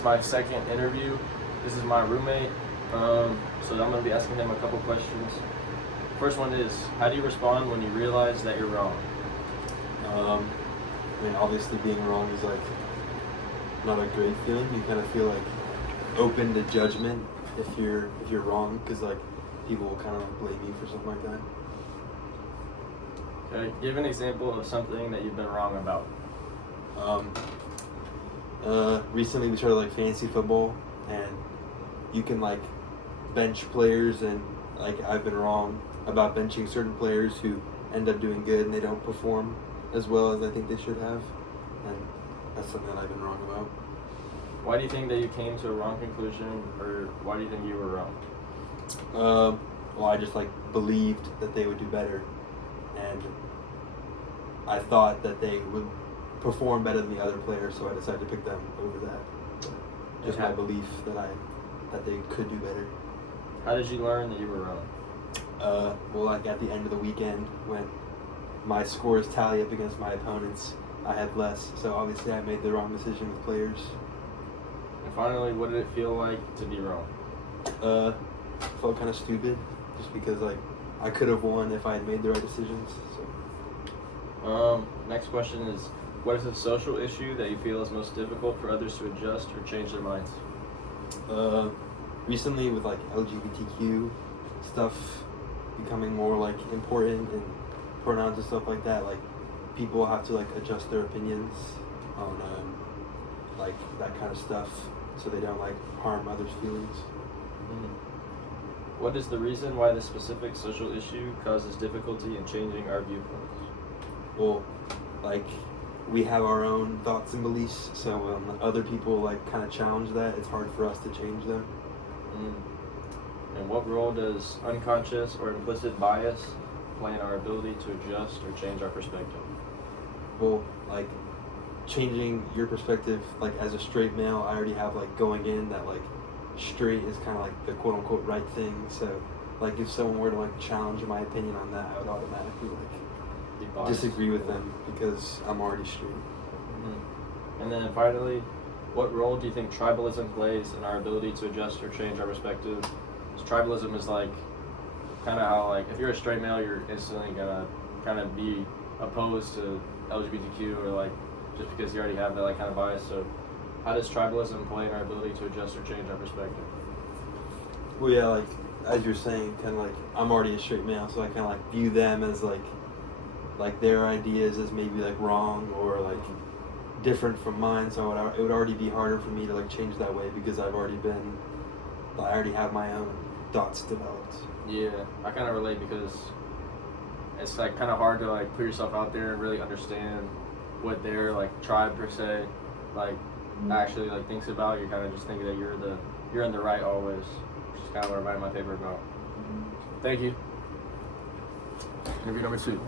is my second interview. This is my roommate. So I'm going to be asking him a couple questions. First one is, how do you respond when you realize that you're wrong? I mean, obviously being wrong is like not a great feeling. You kind of feel like open to judgment if you're wrong, because like people will kind of like blame you for something like that. Okay, give an example of something that you've been wrong about. Recently we started like fantasy football, and you can like bench players, and like I've been wrong about benching certain players who end up doing good and they don't perform as well as I think they should have, and that's something that I've been wrong about. Why do you think that you came to a wrong conclusion, or why do you think you were wrong? Well, I just like believed that they would do better, and I thought that they would perform better than the other players, so I decided to pick them over that. Just my belief that they could do better. How did you learn that you were wrong? Well, like at the end of the weekend, when my scores tally up against my opponents, I had less, so obviously I made the wrong decision with players. And finally, what did it feel like to be wrong? Felt kind of stupid, just because like I could have won if I had made the right decisions. So. Next question is, what is a social issue that you feel is most difficult for others to adjust or change their minds? Recently with like LGBTQ stuff becoming more like important, and pronouns and stuff like that, like people have to like adjust their opinions on like that kind of stuff, so they don't like harm others' feelings. What is the reason why this specific social issue causes difficulty in changing our viewpoints? Well, like we have our own thoughts and beliefs, so when other people like kind of challenge that, it's hard for us to change them. And what role does unconscious or implicit bias play in our ability to adjust or change our perspective? Well, like changing your perspective, like as a straight male, I already have like going in that like straight is kind of like the quote unquote right thing. So like if someone were to like challenge my opinion on that, I would automatically like disagree with them because I'm already straight. And then finally, what role do you think tribalism plays in our ability to adjust or change our perspective? Tribalism is like kind of how like if you're a straight male, you're instantly gonna kind of be opposed to LGBTQ, or like just because you already have that like kind of bias. So how does tribalism play in our ability to adjust or change our perspective? Well, yeah, like as you're saying, kind of like I'm already a straight male, so I kind of like view them as like their ideas as maybe like wrong or like different from mine. So it would already be harder for me to like change that way because I already have my own thoughts developed. Yeah, I kind of relate because it's like kind of hard to like put yourself out there and really understand what their like tribe per se like actually like thinks about. You're kind of just thinking that you're in the right always, which is kind of what I write in my paper about. Thank you. Interview number 2.